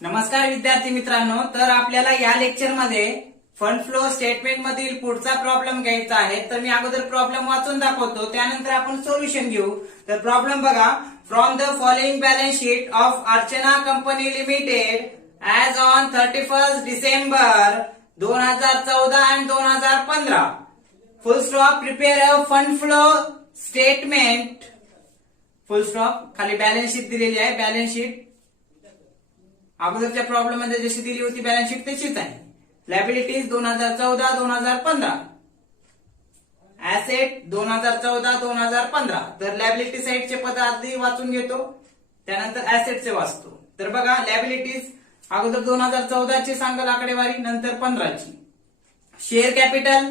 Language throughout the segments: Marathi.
नमस्कार विद्यार्थी मित्रांनो, तर आपल्याला या लेक्चर मध्ये फंड फ्लो स्टेटमेंट मधील पुढचा प्रॉब्लेम घ्यायचा आहे. तर मी अगोदर प्रॉब्लेम वाचून दाखवतो, त्यानंतर आपण सोल्युशन घेऊ. तर प्रॉब्लेम बघा. From the following balance sheet of Archana company limited as on 31 December 2014 and 2015 full stop prepare a fund flow statement full stop. खाली बॅलन्स शीट दिलेली आहे. बॅलन्स शीट अगोदरच्या प्रॉब्लेम मध्ये जशी दिली होती बॅलन्स शीट तशीच आहे. Liabilities 2014-2015, asset 2014-2015. तर लायबिलिटी साइडचे पद आधी वाचून घेतो, त्यानंतर ऍसेटचे वाचतो. तर बघा, लायबिलिटीज अगोदर 2014 ची सांगाल आकडेवारी, नंतर 15 ची. Share capital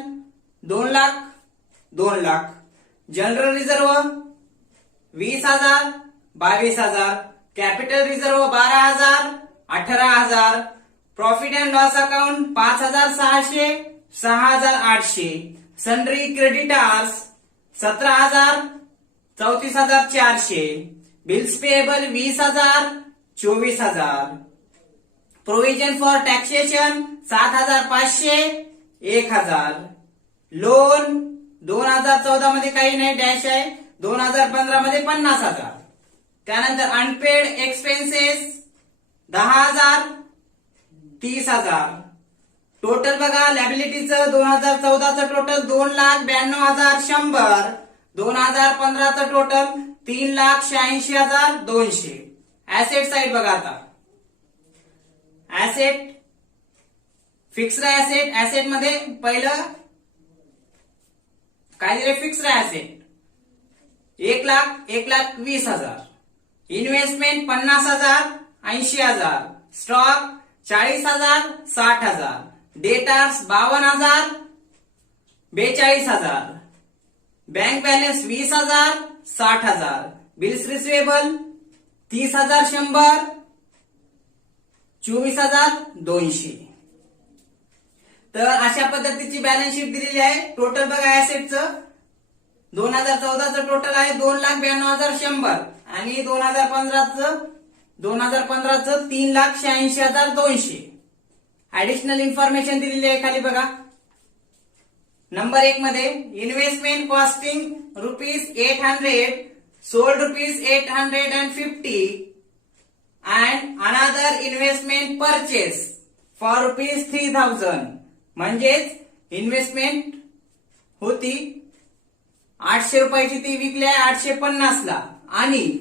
2 lakh 2 lakh. General reserve 20,000 22,000. Capital reserve 12,000 18,000. Profit and loss account 5,600 6,800. Sundry creditors 17,000 34,400. Bills payable 20,000 24,000. Provision for taxation 7,500 1,000. Loan 2014 मध्ये काही नाही, डॅश आहे. 2015 मध्ये 50,000. त्यानंतर अनपेड एक्सपेन्सेस 10,000 30,000. टोटल बघा, लॅबिलिटीचं 2014चं टोटल 2,92,100. 2015चं टोटल 3,86,200. ऍसेट साइड बघा. आता ऍसेट फिक्स्ड ऍसेट. ऍसेट मध्ये पहिलं काय दिले? Fixed asset 1,20,000. Investment 50,000 80,000. Stock 40,000 60,000. Debtors 52,000 42,000. Bank balance 20,000 60,000. Bills receivable 30,100 24,200. तर अशा पद्धतीची बॅलन्स शीट दिलेली आहे. टोटल बघा, ऍसेटचं 2014चं टोटल आहे 2,92,100 आणि 2015चं 3,86,200. ऍडिशनल इन्फॉर्मेशन दिलेली आहे खाली बघा. नंबर 1 मध्ये investment costing ₹800, sold ₹850 and another investment purchase for ₹3,000. म्हणजेच इन्व्हेस्टमेंट होती 800 रुपयाची, ती विकली आहे 850 ला आणि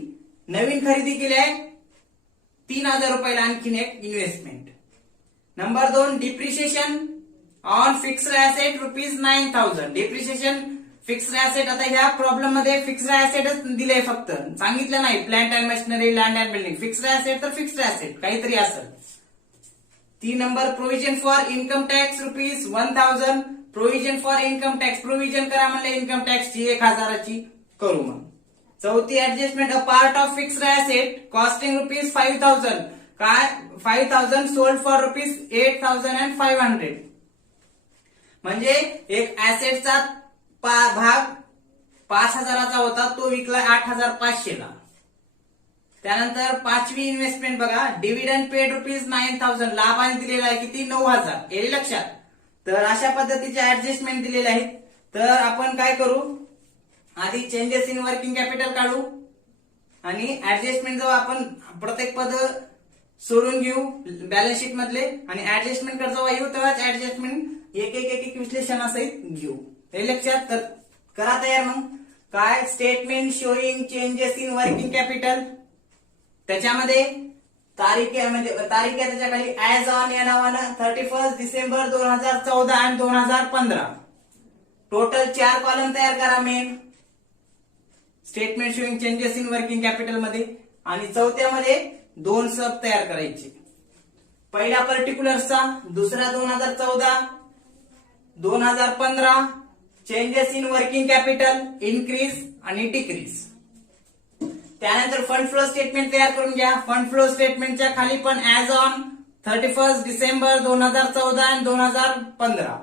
नवीन खरेदी केली आहे 3,000 रुपयाला आणखीन एक investment. Number 2 depreciation on fixed asset ₹9,000. Depreciation fixed asset. आता ह्या प्रॉब्लेम मध्ये फिक्स्ड ऍसेटच दिले, फक्त सांगितलं नाही plant and machinery, land and building. Fixed asset तर फिक्स्ड ऍसेट काहीतरी असेल. 3 number provision for income tax ₹1,000. Provision for income tax, provision करा म्हणले इन्कम टॅक्सची 1,000ची करू मग. चौथी adjustment a part of fixed asset costing ₹5,000. काय? 5,000 सोल्ड फॉर ₹8,500. म्हणजे एक ऍसेटचा भाग 5,000चा होता, तो विकला 8,500 ला. त्यानंतर 5वी इन्व्हेस्टमेंट बघा. Dividend paid ₹9,000. लाभांश दिलेला आहे किती? 9,000. हे लक्षात. तर अशा पद्धतीचे ऍडजस्टमेंट दिलेले आहेत. तर आपण काय करू, आधी चेंजेस इन वर्किंग कॅपिटल काढू आणि ऍडजस्टमेंट जो आपण प्रत्येक पद सोडून घेऊ बॅलन्स शीट मधले आणि ऍडजस्टमेंट कडे जेव्हा येऊ तेव्हाच ऍडजस्टमेंट एक विश्लेषणासहित घेऊ. हे लक्षात. तर करा तयार मग. काय? Statement showing changes in working capital. त्याच्यामध्ये तारीख आहे, म्हणजे तारीख आहे त्याच्या खाली ऍज ऑन या नावानं 31 डिसेंबर 2014 आणि 2015. टोटल 4 कॉलम तयार करा main statement showing changes in working capital मध्ये. आणि चौथ्यामध्ये 2 सब तयार करायचे. पहिला पर्टिक्युलर्सचा, दुसरा 2014 2015 changes in working capital, increase आणि डिक्रीज. त्यानंतर फंड फ्लो स्टेटमेंट तयार करून घ्या. फंड फ्लो स्टेटमेंटच्या खाली पण ऍज ऑन 31 डिसेंबर 2014 आणि 2015.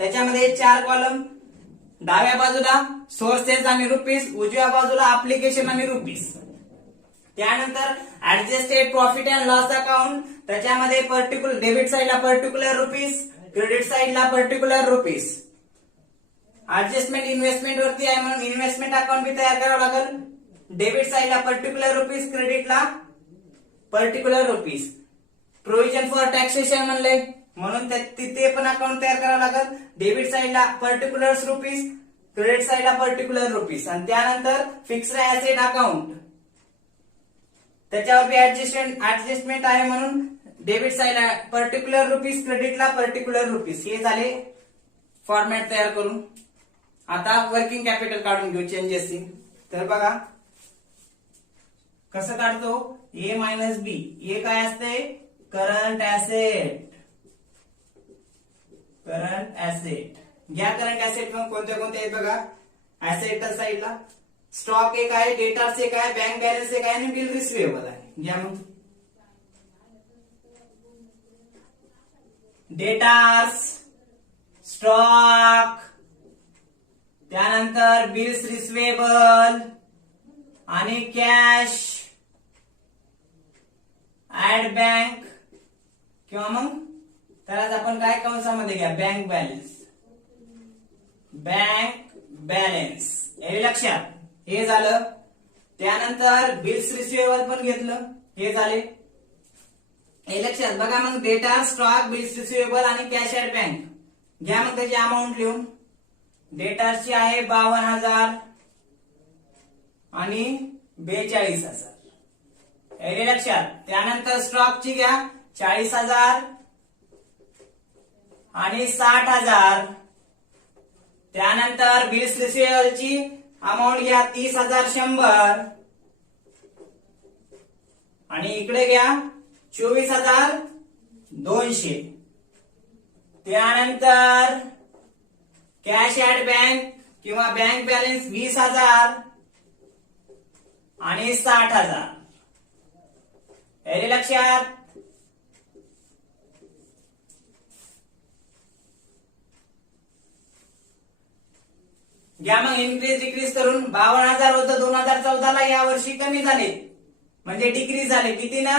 त्याच्यामध्ये 4 कॉलम. डाव्या बाजूला सोर्सेस आणि रुपीस, उजव्या बाजूला ऍप्लिकेशन आणि रुपीस. त्यानंतर adjusted profit and loss account, त्याच्यामध्ये पर्टिक्युलर डेबिट साइडला पर्टिक्युलर रुपीज, क्रेडिट साइडला पर्टिक्युलर रुपीज. ऍडजस्टमेंट इन्व्हेस्टमेंट वरती आहे म्हणून इन्व्हेस्टमेंट अकाउंट बी तयार करावं लागेल. डेबिट साइडला पर्टिक्युलर रुपीज, क्रेडिटला particular rupees. Provision for taxation म्हणले म्हणून तिथे पण अकाउंट तयार करावं लागेल. डेबिट साइडला पर्टिक्युलर रुपीज, क्रेडिट साइडला पर्टिक्युलर रुपीज. आणि त्यानंतर फिक्स्ड ऍसेट अकाउंट, त्याच्यावर ऍडजस्टमेंट आहे म्हणून डेबिट साइडला पर्टिक्युलर रुपीज, क्रेडिटला पर्टिक्युलर रुपीज. हे झाले फॉर्मॅट तयार करून. आता वर्किंग कॅपिटल काढून घेऊ चेंजेस. तर बघा कसं काढतो, ए मायनस बी. ए काय असते, करंट ऍसेट. करंट ऍसेट घ्या. करंट ऍसेट मग कोणत्या कोणत्या आहेत बघा. ऍसेट साइडला स्टॉक एक आहे, डेटार्स एक आहे, बँक बॅलन्स एक आहे आणि बिल रिसिवेबल आहे. घ्या मग. डेटार्स, स्टॉक, त्यानंतर बिल्स रिसिवेबल आणि कॅश, ऍड बँक किंवा मग त्यालाच आपण काय कंसामध्ये घ्या, बँक बॅलन्स. बँक बॅलन्स हे लक्षात. हे झालं. त्यानंतर बिल्स रिसिवेबल पण घेतलं. हे झाले. हे लक्षात. बघा मग डेटा, स्टॉक, बिल्स रिसिवेबल आणि कॅश ऍट बँक. घ्या मग त्याची अमाऊंट लिहून. डेटाची आहे 52,000 आणि 42,000. हे लक्षात. त्यानंतर स्टॉकची घ्या 40,000 आणि 60,000. त्यानंतर बिल्स रिसिवेबलची अमाऊंट घ्या 30,100 आणि इकडे घ्या 24,200. त्यानंतर कॅश ऍट बँक किंवा बँक बॅलन्स 20,000 आणि 60,000. हे लक्षात. घ्या मग इन्क्रीज डिक्रीज करून. 52,000 होतं 2014 ला, या वर्षी कमी झाले म्हणजे डिक्रीज झाले. किती ना,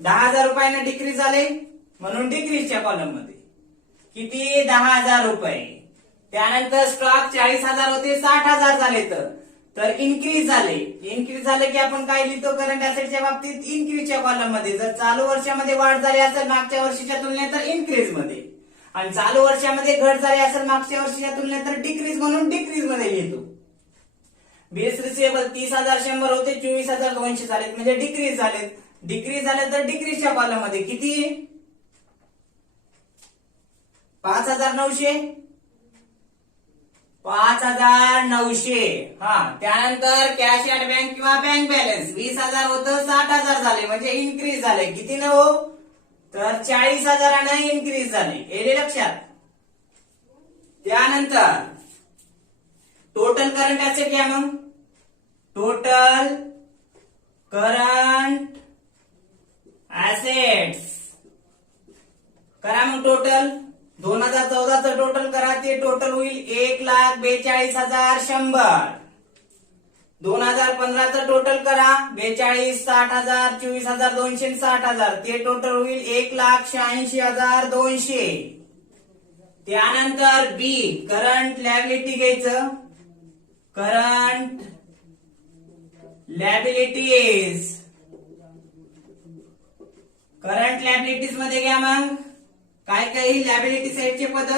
10,000 रुपयानं डिक्रीज झाले म्हणून डिक्रीजच्या कॉलम मध्ये. किती, 10,000 रुपये. त्यानंतर स्टॉक 40,000 होते 60,000 झाले तर इन्क्रीज झाले. इन्क्रीज झाले की आपण काय लिहितो, करंट ऍसेटच्या बाबतीत इन्क्रीजच्या कॉलम मध्ये. जर चालू वर्षामध्ये वाढ झाली असेल मागच्या वर्षीच्या तुलनेत तर इन्क्रीज मध्ये, आणि चालू वर्षामध्ये घट झाली असेल मागच्या वर्षीच्या तुलनेत तर डिक्रीज म्हणून डिक्रीज मध्ये लिहितो. बिल्स रिसिवेबल 30,100 होते 24,200 झालेत म्हणजे डिक्रीज झालेत. डिक्रीज झाले तर डिक्रीजच्या कॉलम मध्ये. किती, 5,900. 5,900. हा. त्यानंतर कॅश ऍट बँक किंवा बँक बॅलन्स 20,000 होतं 60,000 झाले म्हणजे इन्क्रीज झाले. किती न हो, तर 40,000 इन्क्रीज झाले. हे लक्षात. त्यानंतर टोटल करंट ऍसेट घ्या मग. टोटल करंट ऍसेट्स करा मग. टोटल 2014चं टोटल करा. ते टोटल होईल 1,42,100. 2015चं टोटल करा. 42, 60,000, 24,200, 60,000. ते टोटल होईल 1,86,200. त्यानंतर बी, करंट लॅबिलिटी घ्यायचं. Current liabilities. करंट लॅबिलिटीज मध्ये घ्या मग काय काही लॅबिलिटी साइडचे पद,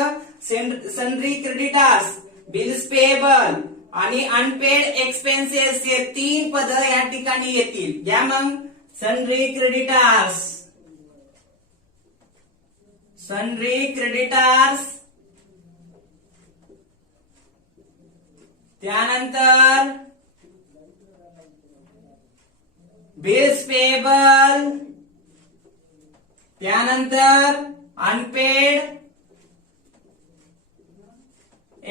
सन्ड्री क्रेडिटर्स, बिल्स पेएबल आणि अनपेड एक्सपेन्सेस. हे 3 पद या ठिकाणी येतील. घ्या मग. Sundry creditors, sundry creditors. त्यानंतर बिल्स पेएबल. त्यानंतर unpaid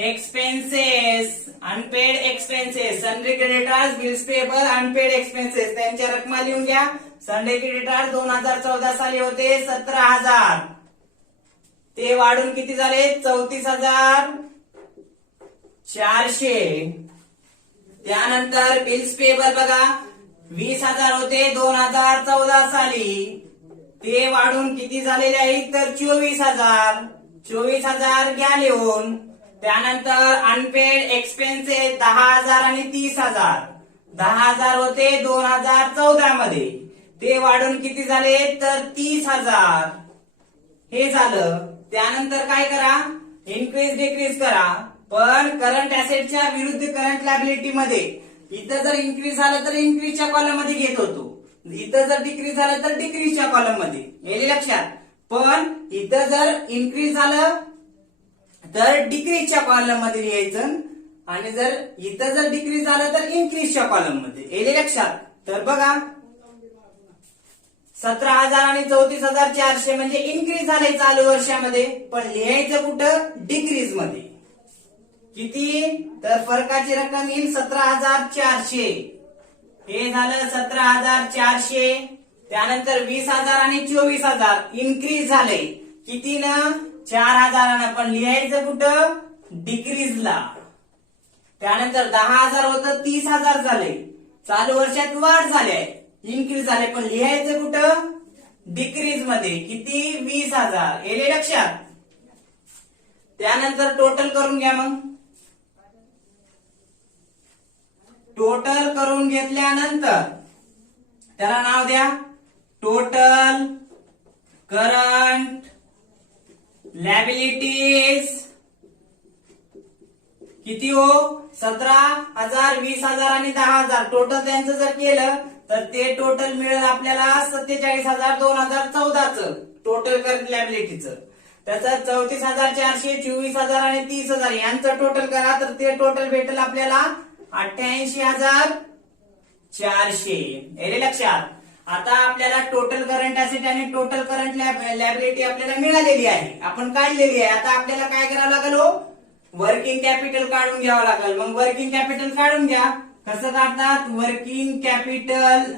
expenses. Unpaid expenses, sundry creditors, bills payable, unpaid expenses. त्यांच्या रकमा लिहून घ्या. सन्ड्री क्रेडिटर्स 2014 साली होते 17,000. ते वाढून किती झाले, 34,400. त्यानंतर बिल्स पेएबल बघा 20,000 होते 2014 साली, ते वाढून किती झालेले आहेत तर 24,000. 24,000 घ्या लिहून. त्यानंतर अनपेड एक्सपेन्सेस 10,000 आणि 30,000. 10,000 होते 2014 मध्ये, ते वाढून किती झाले तर 30,000. हे झालं. त्यानंतर काय करा, इन्क्रीज डिक्रीज करा, पण करंट ऍसेटच्या विरुद्ध करंट लायबिलिटी मध्ये इथं जर इन्क्रीज झालं तर इन्क्रीजच्या कॉलम मध्ये घेत होतो, इथं जर डिक्रीज झालं तर डिक्रीजच्या कॉलम मध्ये. हे लक्षात. पण इथं जर इन्क्रीज झालं तर डिक्रीजच्या कॉलम मध्ये लिहायचं, आणि जर इथं जर डिक्रीज झालं तर इन्क्रीजच्या कॉलम मध्ये. हे लक्षात. तर बघा 17,000 आणि 34,400 म्हणजे इन्क्रीज झालंय चालू वर्षामध्ये, पण लिहायचं कुठं डिक्रीज मध्ये. किती तर फरकाची रक्कम येईल 17,400. हे झालं 17,400. त्यानंतर 20,000 आणि 24,000 इन्क्रीज झालंय किती ना 4,000, पण लिहायचं कुठं डिक्रीजला. त्यानंतर 10,000 होतं 30,000 झाले, चालू वर्षात वाढ झाली, इन्क्रीज झाले, पण लिहायचं कुठं डिक्रीज मध्ये. किती 20,000. हे लक्षात. त्यानंतर टोटल करून घ्या. मग टोटल करून घेतल्यानंतर त्याला नाव द्या टोटल करंट लॅबिलिटीज. किती हो 17,000, 20,000 आणि 10,000. टोटल त्यांचं जर केलं तर ते टोटल मिळेल आपल्याला 47,000 2014च टोटल करंट लॅबिलिटीचं. त्याचं 34,400, 24,000 आणि 30,000 यांचं टोटल करा तर ते टोटल भेटेल आपल्याला 88,400. हे लक्षात. आता आपल्याला टोटल करंट ऍसेट आणि टोटल करंट लॅबिलिटी आपल्याला मिळालेली आहे, आपण काढलेली आहे. आता आपल्याला काय करावं लागेल हो, वर्किंग कॅपिटल काढून घ्यावं लागेल. मग वर्किंग कॅपिटल काढून घ्या. कसं काढतात, वर्किंग कॅपिटल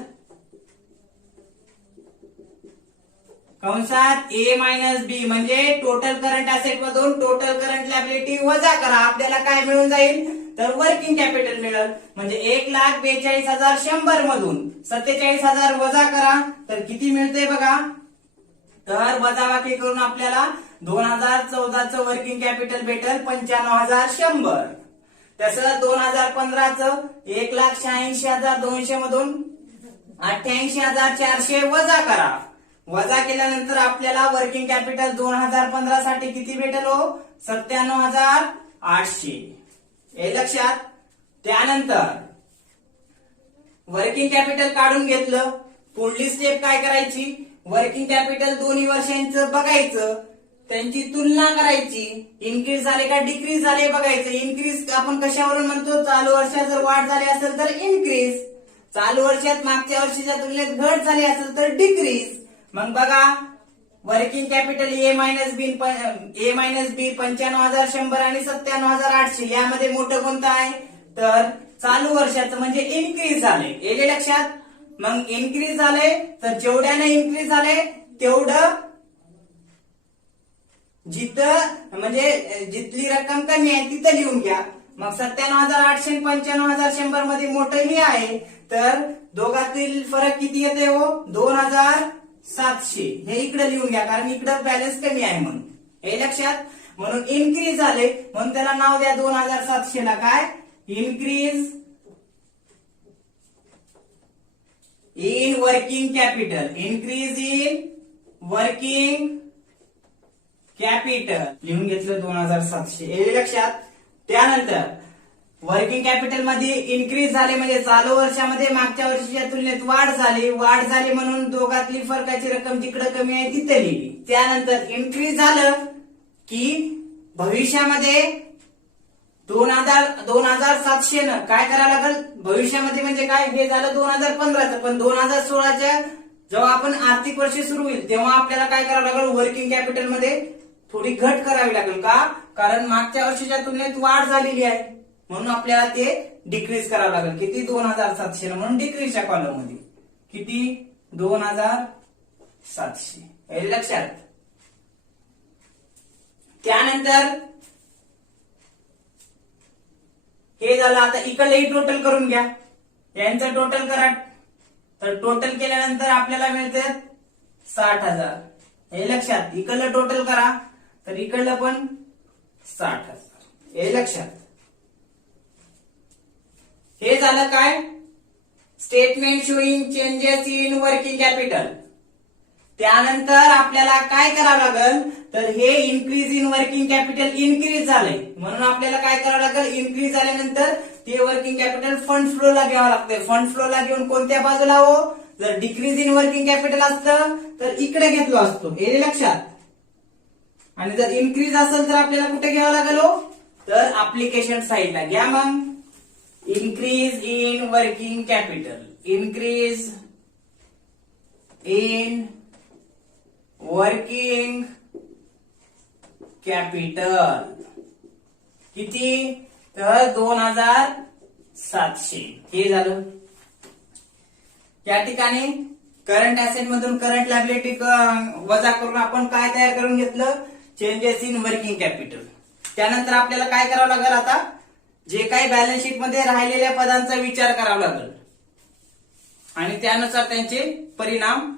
कंसात ए मायनस बी म्हणजे टोटल करंट ऍसेट मधून टोटल करंट लॅबिलिटी वजा करा. आपल्याला काय मिळून जाईल तर वर्किंग कॅपिटल मिळेल. म्हणजे 1,42,100 मधून 47,000 वजा करा तर किती मिळते बघा. तर वजाबाकी करून आपल्याला 2014चं वर्किंग कॅपिटल भेटेल 95,100. तसं 2015चं 1,86,200 मधून 88,400 वजा करा. वजा केल्यानंतर आपल्याला वर्किंग कॅपिटल 2015 साठी किती भेटेल हो 97,800. हे लक्षात. त्यानंतर वर्किंग कॅपिटल काढून घेतलं, पुढली स्टेप काय करायची, वर्किंग कॅपिटल दोन्ही वर्षांचं बघायचं, त्यांची तुलना करायची, इन्क्रीज झाले का डिक्रीज झाले बघायचं. इन्क्रीज आपण कशावरून म्हणतो, चालू वर्षात जर वाढ झाली असेल तर इन्क्रीज, चालू वर्षात मागच्या वर्षीच्या तुलनेत घट झाली असेल तर डिक्रीज. मग बघा वर्किंग कॅपिटल ए मायनस बी 95,100 आणि 97,800 यामध्ये मोठं कोणतं आहे तर चालू वर्षाचं म्हणजे इन्क्रीज झाले. हे लक्षात. मग इन्क्रीज झाले तर जेवढ्याने इन्क्रीज झाले तेवढं जिथं म्हणजे जिथली रक्कम कमी आहे तिथं लिहून घ्या. मग 97,800 95,100 मध्ये मोठं हे आहे तर दोघातील फरक किती येते हो 2,700. हे इकडे लिहून घ्या कारण इकडे बॅलन्स कमी आहे म्हणून. हे लक्षात. म्हणून इन्क्रीज झाले म्हणून त्याला नाव द्या 2,700 ला काय increase in working capital. Increase in working capital लिहून घेतलं 2,700. हे लक्षात. त्यानंतर वर्किंग कॅपिटल मध्ये इन्क्रीज झाले म्हणजे चालू वर्षामध्ये मागच्या वर्षीच्या तुलनेत वाढ झाली म्हणून दोघातली फरकाची रक्कम जिकडे कमी आहे तिथे लिहिली. त्यानंतर इन्क्रीज झालं की भविष्यामध्ये 2,700 न काय करावं लागेल भविष्यामध्ये म्हणजे काय, हे झालं 2015चं. पण 2016च्या जेव्हा आपण आर्थिक वर्ष सुरू होईल तेव्हा आपल्याला काय करावं लागेल वर्किंग कॅपिटल मध्ये थोडी घट करावी लागेल. का कारण मागच्या वर्षीच्या तुलनेत वाढ झालेली आहे म्हणून आपल्याला ते डिक्रीज करावं लागेल. किती 2,700 म्हणून डिक्रीजच्या कॉलम मध्ये किती 2,700. हे लक्षात. त्यानंतर हे झालं. आता इकडलेही टोटल करून घ्या. यांचं टोटल करा तर टोटल केल्यानंतर आपल्याला मिळते 60,000. हे लक्षात. इकडलं टोटल करा तर इकडलं पण 60,000. हे लक्षात. हे झालं काय, statement showing changes in working capital. त्यानंतर आपल्याला काय करावं लागेल, तर हे increase in working capital increase झालंय म्हणून आपल्याला काय करावं लागेल, इन्क्रीज झाल्यानंतर ते वर्किंग कॅपिटल फंड फ्लो ला घ्यावं लागतंय. फंड फ्लो ला घेऊन कोणत्या बाजूला हो, जर डिक्रीज इन वर्किंग कॅपिटल असतं तर इकडे घेतलो असतो. हे लक्षात. आणि जर इन्क्रीज असेल तर आपल्याला कुठे घ्यावं लागेल हो, तर अप्लिकेशन साइडला घ्या. मग increase in working capital, increase in working capital किती, तर 2,700. हे झालं. या ठिकाणी करंट ऍसेट मधून करंट लायबिलिटी वजा करून आपण काय तयार करून घेतलं, चेंजेस इन वर्किंग कॅपिटल. त्यानंतर आपल्याला काय करावं लागेल, आता जे काही बॅलन्स शीट मध्ये राहिलेल्या पदांचा विचार करावा लागेल आणि त्यानुसार त्यांचे परिणाम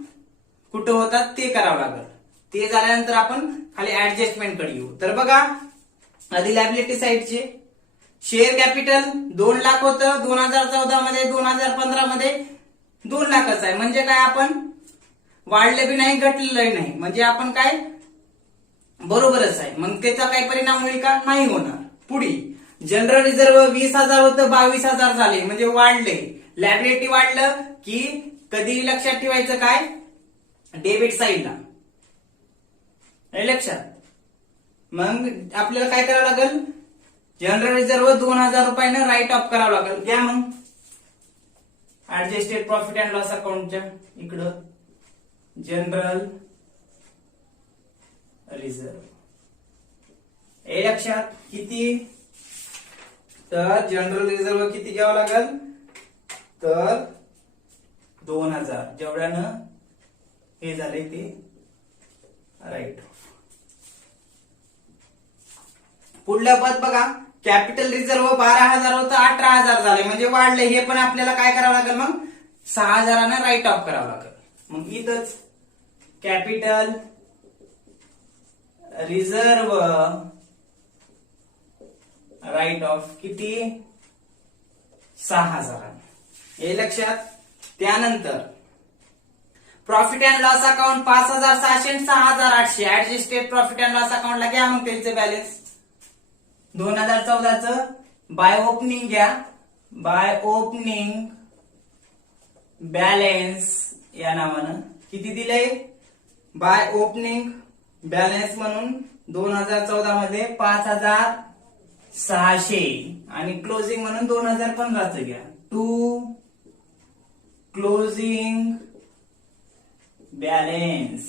कुठं होतात ते करावं लागेल. ते झाल्यानंतर आपण खाली ऍडजस्टमेंट कडे येऊ. तर बघा, आधी लायबिलिटी साइडचे शेअर कॅपिटल 2 लाख होतं 2014 मध्ये, 2015 मध्ये 2 लाखच आहे. म्हणजे काय, आपण वाढले बी नाही घटलेलंही नाही, म्हणजे आपण काय बरोबरच आहे. मग त्याचा काही परिणाम होईल का, नाही होणार. पुढे जनरल रिझर्व्ह 20,000 होतं 22,000 झाले, म्हणजे वाढले. लायबिलिटी वाढलं की कधी लक्षात ठेवायचं काय, डेबिट साइडला. हे लक्षात. मग आपल्याला काय करावं लागेल, जनरल रिझर्व्ह 2,000 रुपयानं राईट ऑफ करावं लागेल. घ्या मग ऍडजस्टेड प्रॉफिट अँड लॉस अकाउंटच्या इकडं जनरल रिझर्व्ह. हे लक्षात. किती, तर जनरल रिझर्व्ह किती घ्यावं लागेल, तर 2,000. जेवढ्यानं हे झाले ते राईट ऑफ. पुढलं पद बघा, कॅपिटल रिझर्व्ह 12,000 होतं 18,000 झाले, म्हणजे वाढले. हे पण आपल्याला काय करावं लागेल, मग 6,000 राईट ऑफ करावं लागेल. मग इथंच कॅपिटल रिझर्व्ह राईट ऑफ किती, 6,000. हे लक्षात. त्यानंतर प्रॉफिट अँड लॉस अकाउंट 5,600 आणि 6,800. ऍडजस्टेड प्रॉफिट अँड लॉस अकाउंटला घ्या मग त्यांचे बॅलन्स. 2014 बाय ओपनिंग घ्या, बाय ओपनिंग बॅलन्स या नावानं किती दिलंय, बाय ओपनिंग बॅलन्स म्हणून 2014 मध्ये 5,600 आणि क्लोजिंग म्हणून 2015 घ्या. टू क्लोजिंग बॅलन्स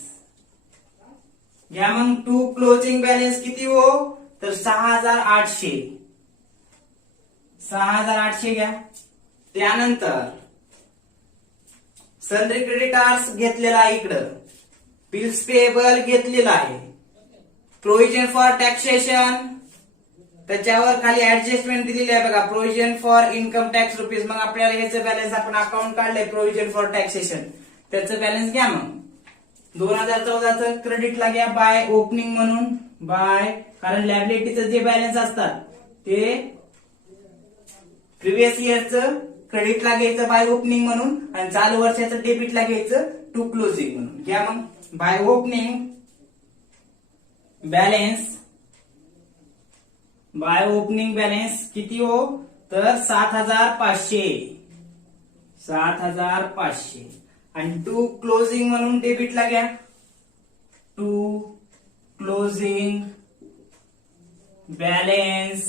घ्या. मग टू क्लोजिंग बॅलन्स किती हो, तर 6,800. 6,800 घ्या. त्यानंतर सनरी क्रेडिटार्स घेतलेला आहे, इकडं बिल्स पेएबल घेतलेला आहे, प्रोव्हिजन फॉर टॅक्सेशन त्याच्यावर खाली ऍडजस्टमेंट दिलेली आहे बघा, provision for income tax rupees. मग आपल्याला ह्याचं बॅलन्स आपण अकाउंट काढलंय प्रोव्हिजन फॉर टॅक्सेशन, त्याचं बॅलन्स घ्या. मग 2014 क्रेडिटला घ्या बाय ओपनिंग म्हणून, बाय, कारण लायबिलिटीचं जे बॅलन्स असतात ते प्रिव्हियस इयरचं क्रेडिटला घ्यायचं बाय ओपनिंग म्हणून आणि चालू वर्षाचं डेबिटला घ्यायचं टू क्लोजिंग म्हणून. घ्या मग by opening balance, by opening balance किती हो, तर 7,500. 7,500 आणि टू क्लोजिंग म्हणून डेबिटला घ्या, टू क्लोजिंग बॅलन्स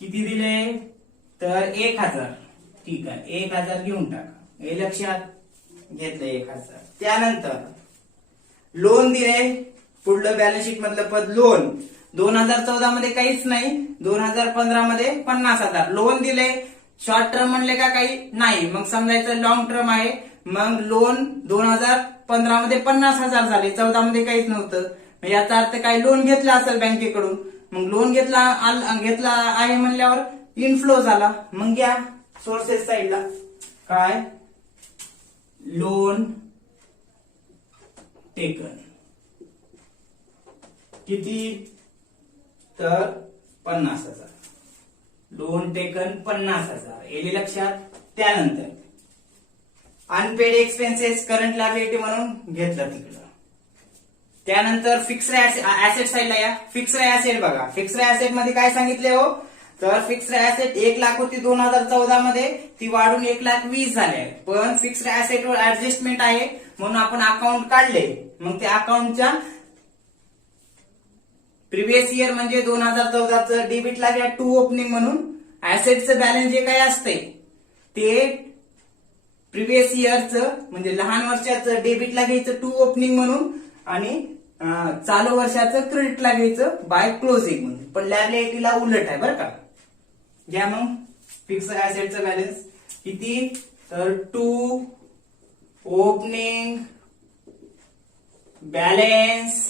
किती दिले, तर 1,000. ठीक आहे, 1,000 घेऊन टाका. हे लक्षात घेतलं 1,000. त्यानंतर लोन दिले, पुढलं बॅलन्स शीट मधलं पद लोन. 2014 मध्ये काहीच नाही, 2015 मध्ये 50,000 लोन दिले. शॉर्ट टर्म म्हणले का काही नाही, मग समजायचं लॉंग टर्म आहे. मग लोन 2015 मध्ये 50,000 झाले, 14 मध्ये काहीच नव्हतं. याचा अर्थ काय, लोन घेतला असेल बँकेकडून. मग लोन घेतला आहे म्हणल्यावर इनफ्लो झाला. मग घ्या सोर्सेस साइडला काय लोन टेकन किती तर 50,000 लोन टेकन 50,000 येईल लक्षात. त्यानंतर अनपेड एक्सपेन्सेस करंट लायबिलिटी म्हणून घेतलं तिकडं. त्यानंतर फिक्स्ड ऍसेट साईडला या. फिक्स्ड ऍसेट बघा, फिक्स्ड ऍसेट मध्ये काय सांगितले हो, तर फिक्स्ड ऍसेट 1 लाख होती 2014 मध्ये, ती वाढून 1,20,000 झाले. पण फिक्स्ड ऍसेट वर ऍडजस्टमेंट आहे म्हणून आपण अकाउंट काढले. मग त्या अकाउंटच्या प्रिव्हियस इयर म्हणजे 2014चं डेबिटला घ्या टू ओपनिंग म्हणून. ऍसेटचं बॅलन्स जे काही असते ते प्रिव्हियस इयरचं म्हणजे लहान वर्षाचं डेबिटला घ्यायचं टू ओपनिंग म्हणून आणि चालू वर्षाचं क्रेडिटला घ्यायचं बाय क्लोजिंग म्हणून. पण लायबिलिटीला उलट आहे बरं का. घ्या मग फिक्स्ड ऍसेटचं बॅलन्स किती तर to opening balance.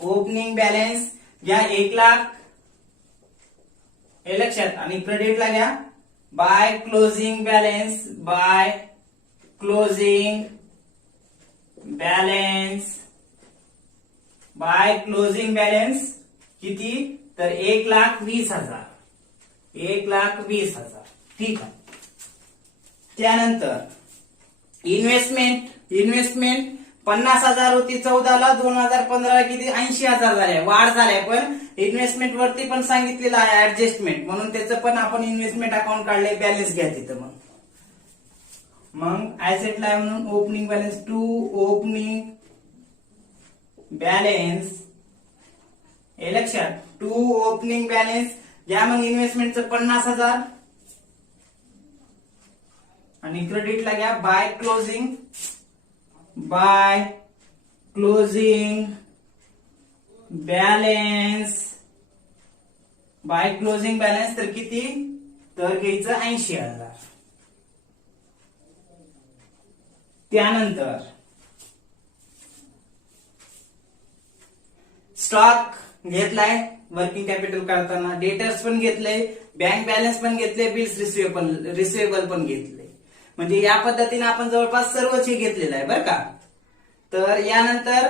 Opening balance घ्या 1 लाख हे लक्षात, आणि क्रेडिटला घ्या by closing balance. By closing balance. By closing balance किती तर 1,20,000. 1,20,000 ठीक आहे. त्यानंतर इन्व्हेस्टमेंट 50,000 होती 14ला, 2015ला किती 80,000 झाले, वाढ झाले. पण इन्व्हेस्टमेंट वरती पण सांगितलेलं आहे ऍडजस्टमेंट म्हणून त्याचं पण आपण इन्व्हेस्टमेंट अकाउंट काढले. बॅलन्स घ्या तिथं. मग ऍसेटला म्हणून opening balance to opening balance हे लक्षात टू ओपनिंग बॅलन्स घ्या. मग इन्व्हेस्टमेंटचं 50,000 आणि क्रेडिटला घ्या by closing. Bye closing balance. By closing balance तर किती तर घ्यायचं 80,000. त्यानंतर स्टॉक घेतलाय वर्किंग कॅपिटल करताना, डेटर्स पण घेतले, बँक बॅलन्स पण घेतले, बिल्स रिसिवेबल पण घेतले. म्हणजे या पद्धतीने आपण जवळपास सर्वच हे घेतलेलं आहे बरं का. तर यानंतर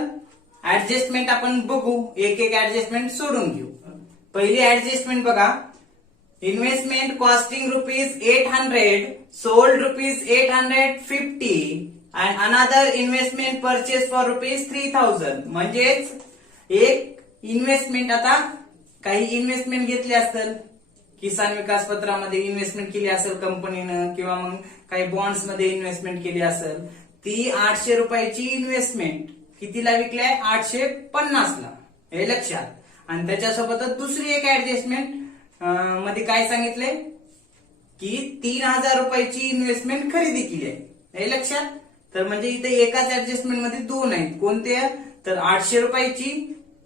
ऍडजस्टमेंट आपण बघू, एक एक ऍडजस्टमेंट सोडून घेऊ. पहिली ऍडजस्टमेंट बघा, investment costing ₹800 sold ₹850 and another investment purchase for ₹3,000. म्हणजेच एक इन्व्हेस्टमेंट, आता काही इन्व्हेस्टमेंट घेतली असेल, किसान विकास पत्रामध्ये इन्व्हेस्टमेंट केली असेल कंपनीनं, किंवा मग काही बॉन्ड्स मध्ये इन्व्हेस्टमेंट केली असेल, ती ₹800 इन्व्हेस्टमेंट कितीला विकलाय 850ला हे लक्षात. आणि त्याच्यासोबतच दुसरी एक ऍडजस्टमेंट मध्ये काय सांगितले की ₹3,000 इन्व्हेस्टमेंट खरेदी केली आहे हे लक्षात. तर म्हणजे इथे एकाच ऍडजस्टमेंट मध्ये दोन आहेत. कोणते तर ₹800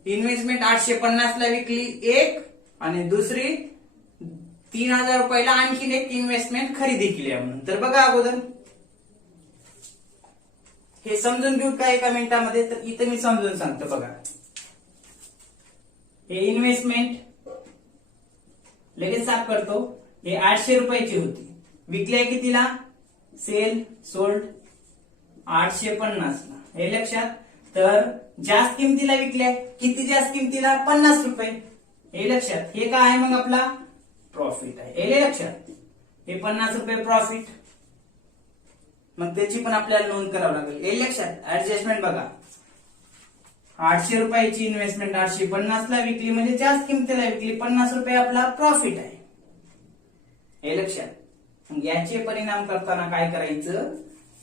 इन्व्हेस्टमेंट 850ला विकली एक, आणि दुसरी ₹3,000 आणखीन एक इन्व्हेस्टमेंट खरेदी केली आहे म्हणून. तर बघा अगोदर हे समजून घेऊ का एका मिनिटामध्ये. तर इथे मी समजून सांगतो बघा. हे इन्व्हेस्टमेंट लगेच साफ करतो. हे ₹800 होती, विकली कितीला सेल सोल्ड 850ला हे लक्षात. तर जास्त किमतीला विकल्या, किती जास्त किमतीला ₹50 हे लक्षात. हे काय आहे मग आपला प्रॉफिट आहे हे लक्षात. हे ₹50 प्रॉफिट, मग त्याची पण आपल्याला नोंद करावं लागेल हे लक्षात. ऍडजस्टमेंट बघा, ₹800 इन्व्हेस्टमेंट 850ला विकली म्हणजे जास्त किमतीला विकली, ₹50 आपला प्रॉफिट आहे हे लक्षात. मग याचे परिणाम करताना काय करायचं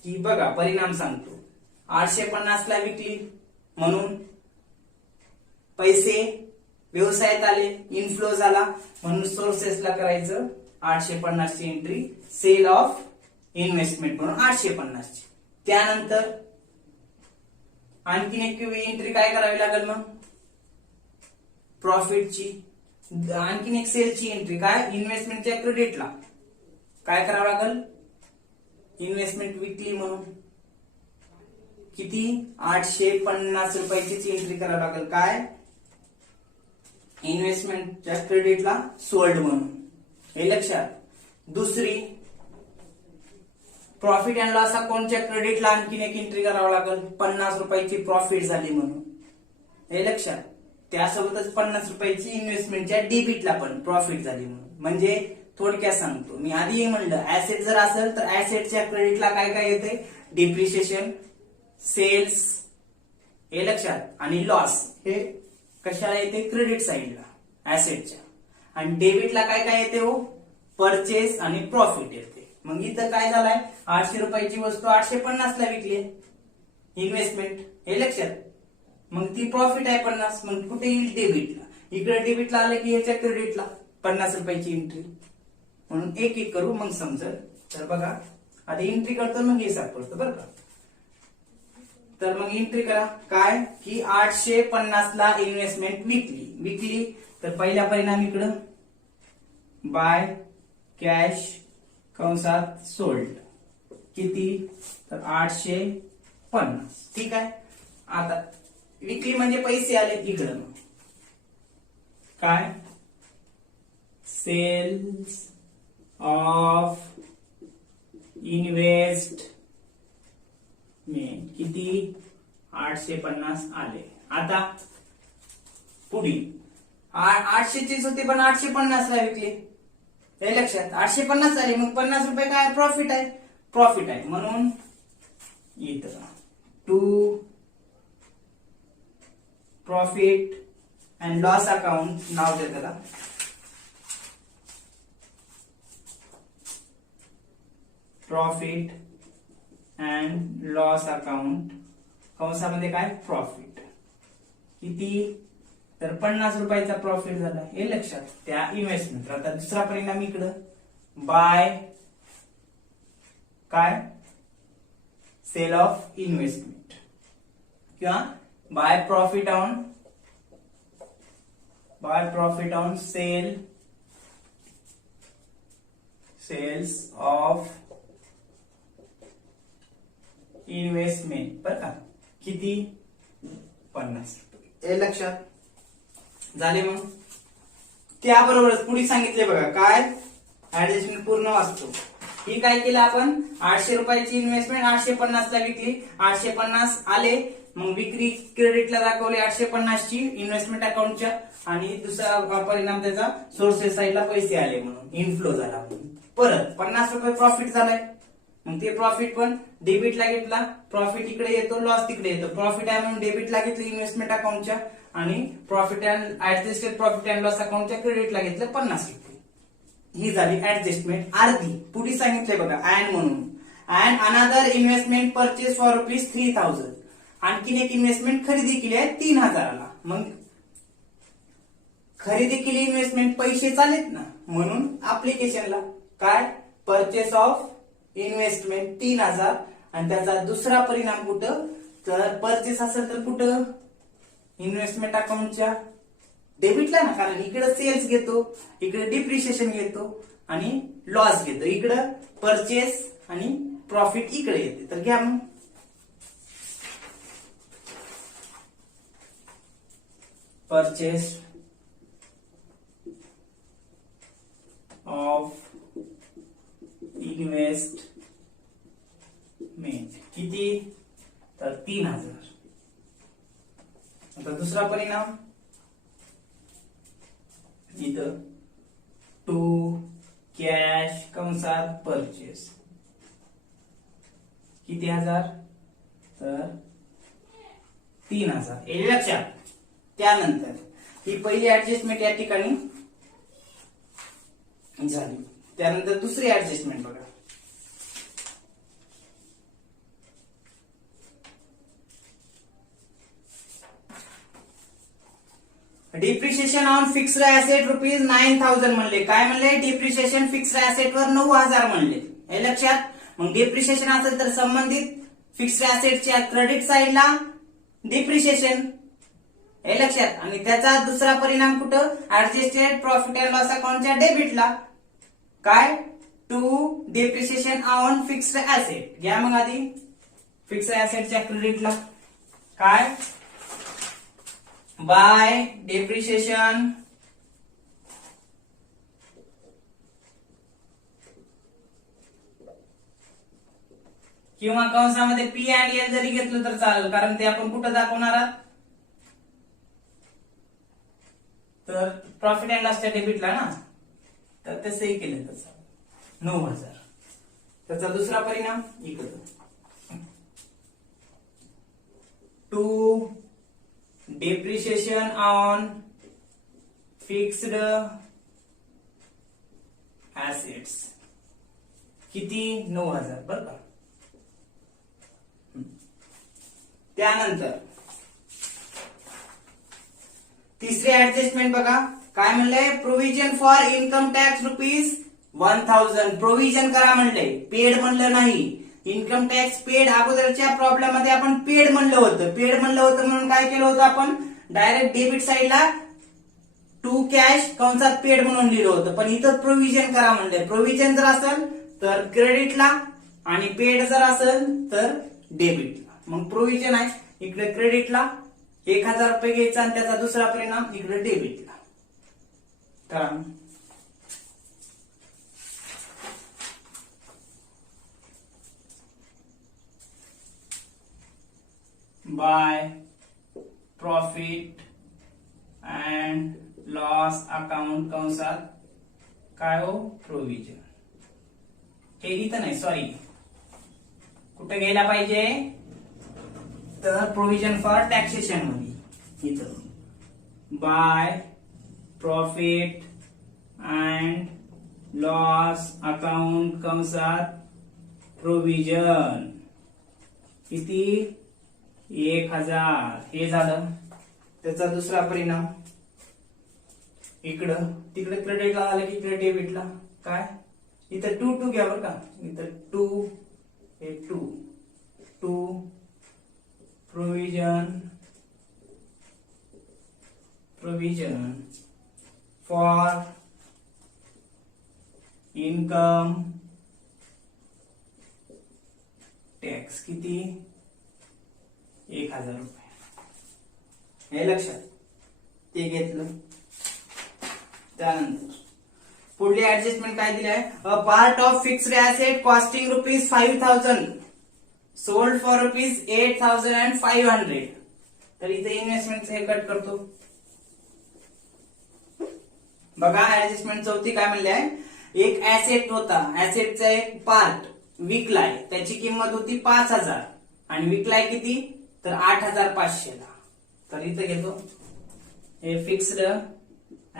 की बघा, परिणाम सांगतो. 850ला विकली म्हणून पैसे व्यवसायात आले, इनफ्लो झाला म्हणून सोर्सेसला करायचं 850ची एंट्री, सेल ऑफ इन्व्हेस्टमेंट म्हणून 850ची. त्यानंतर आणखीन एक एंट्री काय करावी लागेल मग प्रॉफिटची, आणखीन एक सेलची एंट्री काय इन्व्हेस्टमेंटच्या क्रेडिटला काय करावं लागेल, इन्व्हेस्टमेंट विकली म्हणून किती ₹850ची एंट्री करावी लागेल काय इन्व्हेस्टमेंटच्या क्रेडिटला सोल्ड म्हणून हे लक्षात. दुसरी, प्रॉफिट अँड लॉस अकाउंटच्या क्रेडिटला आणखीन एक एंट्री करावं लागेल, 50 रुपयाची प्रॉफिट झाली म्हणून, हे लक्षात. त्यासोबतच 50 रुपयाची इन्व्हेस्टमेंटच्या डेबिटला पण प्रॉफिट झाली म्हणून. म्हणजे थोडक्यात सांगतो मी, आधी म्हणलं ऍसेट जर असेल तर ऍसेटच्या क्रेडिटला काय काय येते, डिप्रिशिएशन, सेल्स, हे लक्षात, आणि लॉस हे कशाला येते, क्रेडिट साईडला ऍसेटच्या. आणि डेबिटला काय काय येते हो, परचेस आणि प्रॉफिट येते. मग इथं काय झालंय, 800 रुपयाची वस्तू 850 ला विकली, इन्व्हेस्टमेंट, हे लक्षात. मग ती प्रॉफिट आहे 50, मग कुठे येईल, डेबिटला. इकडे डेबिटला आलं की ह्याच्या क्रेडिटला 50 रुपयाची एंट्री. म्हणून एक एक करू मग समजेल. तर बघा आधी एंट्री करतो मग हे सापडतं बरं का. तर मग एंट्री करा काय की 850 ला इन्व्हेस्टमेंट विकली तर पहिल्या परिणाम इकडं बाय कॅश कंसात सोल्ड किती, तर 850. ठीक आहे. आता विकली म्हणजे पैसे आले इकडं, काय, सेल्स ऑफ इन्व्हेस्टमेंट किती, 850 आले. आता पुढील 800चीच होती पण 850 ला विकली, हे लक्षात. 850 आले मग 50 रुपये काय, प्रॉफिट आहे. म्हणून इथं to profit and loss account नाव द्या त्याला, प्रॉफिट अँड लॉस अकाउंट कंसामध्ये काय, प्रॉफिट किती, तर 50 रुपयाचा प्रॉफिट झाला, हे लक्षात, त्या इन्व्हेस्टमेंट. आता दुसरा परिणाम इकडं बाय काय, सेल ऑफ इन्व्हेस्टमेंट किंवा by profit on sales of investment, बरं का, किती, 50 रुपये, हे लक्षात झाले. मग त्याबरोबरच पुढे सांगितले बघा काय, ऍडजस्टमेंट पूर्ण वाचतो. ही काय केलं आपण, 800 रुपयाची इन्व्हेस्टमेंट 850 ला विकली, 850 आले, मग विक्री क्रेडिटला दाखवले 850 ची इन्व्हेस्टमेंट अकाउंटच्या, आणि दुसरा परिणाम त्याचा सोर्सेस साईडला पैसे आले म्हणून, इनफ्लो झाला म्हणून. परत 50 रुपये प्रॉफिट झालाय, मग ते प्रॉफिट पण डेबिटला घेतला, प्रॉफिट इकडे येतो, लॉस तिकडे येतो. प्रॉफिट आहे म्हणून डेबिटला घेतलं इन्व्हेस्टमेंट अकाउंटच्या, आणि profit and adjusted profit and loss अकाउंटच्या क्रेडिटला घेतलं 50 रुपये. ही झाली ऍडजस्टमेंट अर्धी. पुढे सांगितलंय बघा अँड म्हणून, and another investment purchase for ₹3000. आणखीन एक इन्व्हेस्टमेंट खरेदी केली आहे 3000 ला. मग खरेदी केली इन्व्हेस्टमेंट, पैसे चालेत ना, म्हणून अप्लिकेशनला काय, परचेस ऑफ इन्व्हेस्टमेंट 3000, आणि त्याचा दुसरा परिणाम कुठं, तर परचेस असेल तर कुठं, इन्व्हेस्टमेंट अकाउंटच्या डेबिटला ना, कारण इकडे सेल्स घेतो, इकडे डिप्रिशिएशन घेतो आणि लॉस घेतो, इकडे परचेस आणि प्रॉफिट इकडे येते. तर घ्या मग परचेस ऑफ इन्व्हेस्टमेंट किती, तर 3000. आता दुसरा परिणाम इथं टू कॅश कंसात परचेस किती हजार, तर 3000, हे लक्षात. त्यानंतर ही पहिली ऍडजस्टमेंट या ठिकाणी झाली. त्यानंतर दुसरी ऍडजस्टमेंट बघा, डिप्रिशिएशन ऑन फिक्स्ड ऍसेट ₹9000 म्हणले. काय म्हणले, डिप्रिशिएशन फिक्स्ड ऍसेट वर 9000 म्हणले, हे लक्षात. मग डिप्रिशिएशन असेल तर संबंधित फिक्स्ड ऍसेटच्या क्रेडिट साईडला डिप्रिशिएशन, हे लक्षात. आणि त्याचा दुसरा परिणाम कुठं, ऍडजस्टेड प्रॉफिट अँड लॉस अकाउंटच्या डेबिटला, काय, to depreciation on fixed asset. घ्या मग आधी फिक्स्ड ऍसेटच्या क्रेडिटला काय, बाय डिप्रिशिएशन किंवा कंसामध्ये पी आणि एल जरी घेतलं तर चालेल, कारण ते आपण कुठं दाखवणार आहात, तर प्रॉफिट अँड लॉसच्या डेबिटला ना, तर तसंही केलं तर चालेल. 9,000. त्याचा दुसरा परिणाम इकडं, to depreciation on fixed assets. किती? 9,000 बरं का. त्यानंतर तिसरे ऍडजस्टमेंट बघा काय म्हणलंय, provision for income tax ₹1,000. Provision करा म्हणलंय, पेड म्हणलं नाही. इन्कम टॅक्स पेड अगोदरच्या प्रॉब्लेम मध्ये आपण पेड म्हणलं होतं म्हणून काय केलं होतं आपण, डायरेक्ट डेबिट साइडला टू कॅश कंसात पेड म्हणून लिहिलं होतं, पण इथं प्रोव्हिजन करा म्हणलंय. प्रोव्हिजन जर असेल तर क्रेडिटला आणि पेड जर असेल तर डेबिटला. मग प्रोव्हिजन आहे इकडे क्रेडिटला 1,000 रुपये घ्यायचा आणि त्याचा दुसरा परिणाम इकडे डेबिटला करा. By profit and loss account कंसात काय हो, प्रोव्हिजन. हे इथं नाही, सॉरी, कुठे घ्यायला पाहिजे, तर प्रोव्हिजन फॉर टॅक्सेशन मध्ये इथं, by profit and loss account कंसात प्रोव्हिजन किती, 1,000. हे झालं. त्याचा दुसरा परिणाम इकडं, तिकडे क्रेडिटला आलं की इकडे डेबिटला काय, इथं 2 घ्या बरं का, इथं 2, हे 2 प्रोव्हिजन फॉर इन्कम टॅक्स किती, 1,000 रुपये. हे लक्षात, ते घेतलं. त्यानंतर पुढली ऍडजस्टमेंट काय दिली आहे, a part of fixed asset costing ₹5,000 sold for ₹8,500. तर इथे इन्व्हेस्टमेंट हे कट करतो. बघा ऍडजस्टमेंट चौथी काय म्हणली आहे, एक ऍसेट होता, ऍसेटचा एक पार्ट विकलाय, त्याची किंमत होती 5,000 आणि विकलाय किती, तर 8,500 ला. तर इथे घेतो, हे फिक्स्ड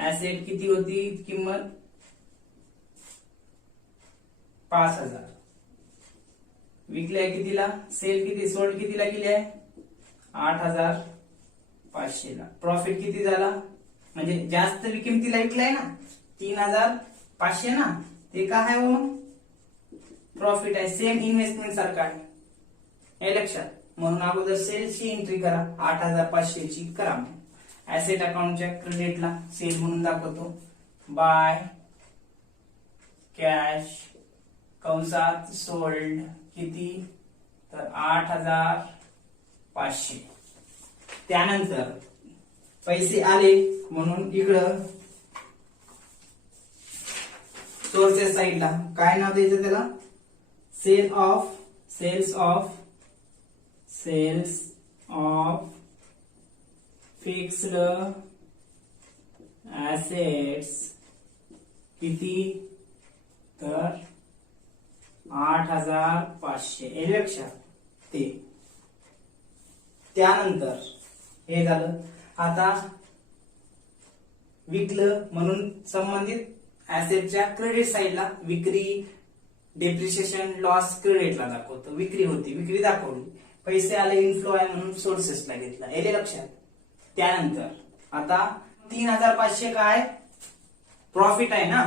ऍसेट किती होती किंमत, 5,000, विकलाय कितीला, सेल किती, सोल्ड कितीला केली आहे, 8,500 ला. प्रॉफिट किती झाला, म्हणजे जास्त किमतीला विकलाय ना, 3,500 ना, ते काय आहे हो, प्रॉफिट आहे. सेम इन्व्हेस्टमेंट सारखा आहे, हे लक्षात. म्हणून अगोदर सेल्सची एंट्री करा, 8,500 ची करा. ऍसेट अकाउंटच्या क्रेडिटला सेल म्हणून दाखवतो, बाय कॅश कंसात सोल्ड किती, तर 8,500. त्यानंतर पैसे आले म्हणून इकडं सोर्सेस साइडला काय नाव द्यायचं त्याला, सेल्स ऑफ फिक्स्ड ऍसेट्स किती, तर 8,500. हे लक्षात ते. त्यानंतर हे झालं. आता विकलं म्हणून संबंधित ऍसेटच्या क्रेडिट साइडला विक्री, डेप्रिशिएशन, लॉस क्रेडिटला दाखवतो. विक्री होती, विक्री दाखवली, पैसे आले, इनफ्लो आहे म्हणून सोर्सेसला घेतला. हे लक्षात. त्यानंतर आता 3,500 काय प्रॉफिट आहे ना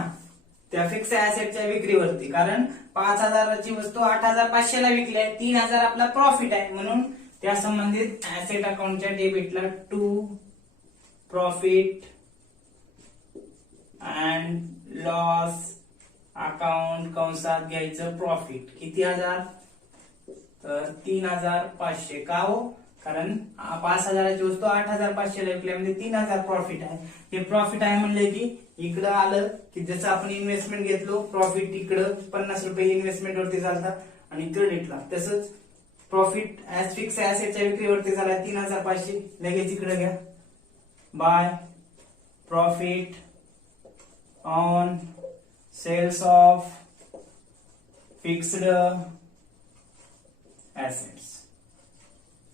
त्या फिक्स ऍसेटच्या विक्रीवरती, कारण 5,000ची वस्तू 8,500 ला विकली आहे, 3,000 आपला प्रॉफिट आहे, म्हणून त्या संबंधित ऍसेट अकाउंटच्या डेबिटला to profit and loss account कंसात घ्यायचं प्रॉफिट किती 1,000, तर 3,500. का हो, कारण 5,000ची वस्तू 8,500 ला विकल्या म्हणजे 3,000 प्रॉफिट आहे. हे प्रॉफिट आहे म्हणले की इकडं आलं की जसं आपण इन्व्हेस्टमेंट घेतलो, प्रॉफिट इकडं 50 रुपये इन्व्हेस्टमेंट वरती चालतात आणि क्रेडिटला तसंच प्रॉफिट ऍज फिक्स ऍसेटच्या विक्रीवरती झाला 3,500. लगेच इकडे घ्या. By profit on sales of fixed assets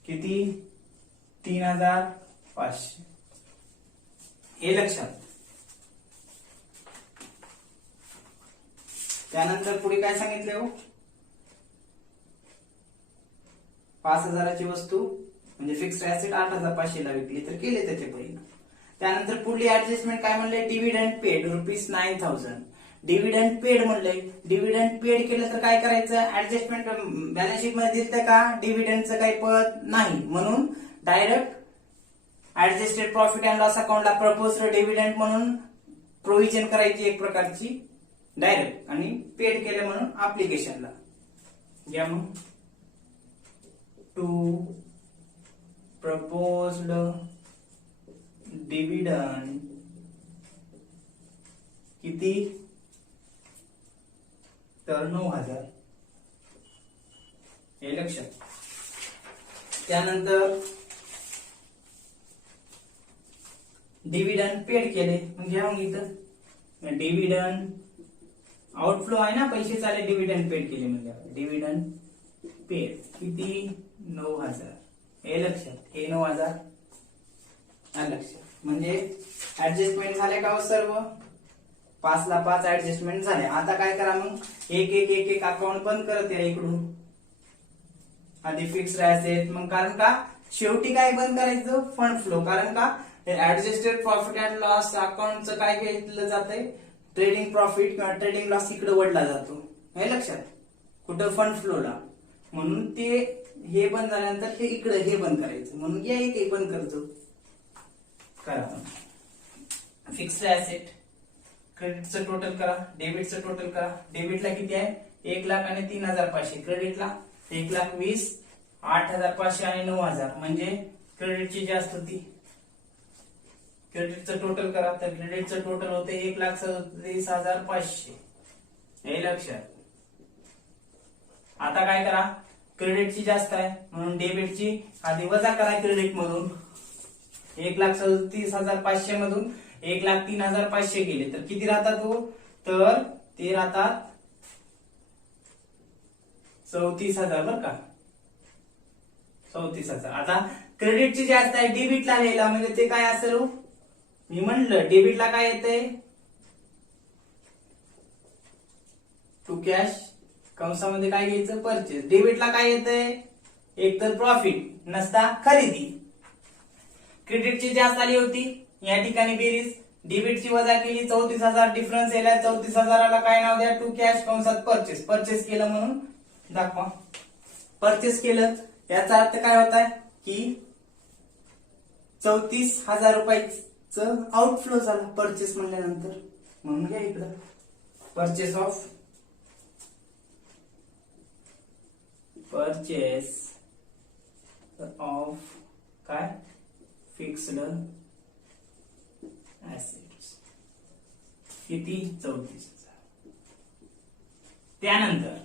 किती 3,500. हे लक्षात. त्यानंतर पुढे काय सांगितले हो 5,000ची वस्तू म्हणजे फिक्स्ड ऍसेट 8,500 ला विकली तर केले त्याचे परिणाम. त्यानंतर पुढली ऍडजस्टमेंट काय म्हणले डिव्हिडंड पेड ₹9,000. डिव्हिडंड पेड म्हणले. डिव्हिडंड पेड केलं तर काय करायचं ऍडजस्टमेंट बॅलन्स शीट मध्ये दिसतं का डिव्हिडंडचं काही पद नाही म्हणून direct adjusted profit and loss अकाउंटला प्रपोज्ड डिव्हिडंड म्हणून प्रोव्हिजन करायची एक प्रकारची डायरेक्ट आणि पेड केलं म्हणून अप्लिकेशनला घ्या. मग टू प्रपोज्ड डिव्हिडंड किती तर 9,000. हे लक्षात. त्यानंतर डिव्हिडंड पेड केले मग घ्या. मग इथं डिव्हिडंड आउटफ्लो आहे ना पैसे चाले डिव्हिडंड पेड केले म्हणजे डिव्हिडंड पेड किती 9,000. हे लक्षात. हे 9,000 लक्षात. म्हणजे ऍडजस्टमेंट झाले का सर्व 5 ला 5 ऍडजस्टमेंट झाले. आता काय करा मग एक एक एक एक अकाउंट बंद करत या इकडून आधी फिक्स्ड ऍसेट. मग कारण का शेवटी काय बंद करायचं फंड फ्लो. कारण का ऍडजस्टेड प्रॉफिट अँड लॉस अकाउंटचं काय घेतलं जातंय ट्रेडिंग प्रॉफिट किंवा ट्रेडिंग लॉस इकडे वडला जातो. हे लक्षात. कुठं फंड फ्लोला. म्हणून ते हे बंद झाल्यानंतर हे इकडे हे बंद करायचं म्हणून या एक एक बंद करतो. करा फिक्स्ड ऍसेट क्रेडिटचं टोटल करा डेबिटचं टोटल करा. डेबिटला किती आहे 1,00,000 आणि 3,500. क्रेडिटला 1,20,000 8,500 आणि 9,000 म्हणजे क्रेडिटची जास्त होती. क्रेडिटचं टोटल करा तर क्रेडिटचं टोटल होते 1,37,500. हे लक्षात. आता काय करा क्रेडिटची जास्त आहे म्हणून डेबिटची आधी वजा करा क्रेडिट मधून. 1,37,500 मधून 1,03,500 गेले तर किती राहतात हो तर ते राहतात 34,000 बरं का 34,000. आता क्रेडिटची जास्त आहे डेबिटला लिहिला म्हणजे ते काय असेल हो मी म्हणलं डेबिटला काय येतंय टू कॅश कंसामध्ये काय घ्यायचं परचेस. डेबिटला काय येतंय एक तर प्रॉफिट नसता खरेदी. क्रेडिटची जास्त आली होती या ठिकाणी बेरीज डेबिटची वजा केली 34,000 डिफरन्स यायला 34,000ला काय नाव द्या टू कॅश कंसात परचेस. परचेस केलं म्हणून दाखवा. परचेस केलं याचा अर्थ काय होत आहे की 34,000 रुपयाचं आउटफ्लो झाला परचेस म्हणल्यानंतर. म्हणून घ्या इकडं परचेस ऑफ काय फिक्स्ड ऍसेट्स किती 34,000. त्यानंतर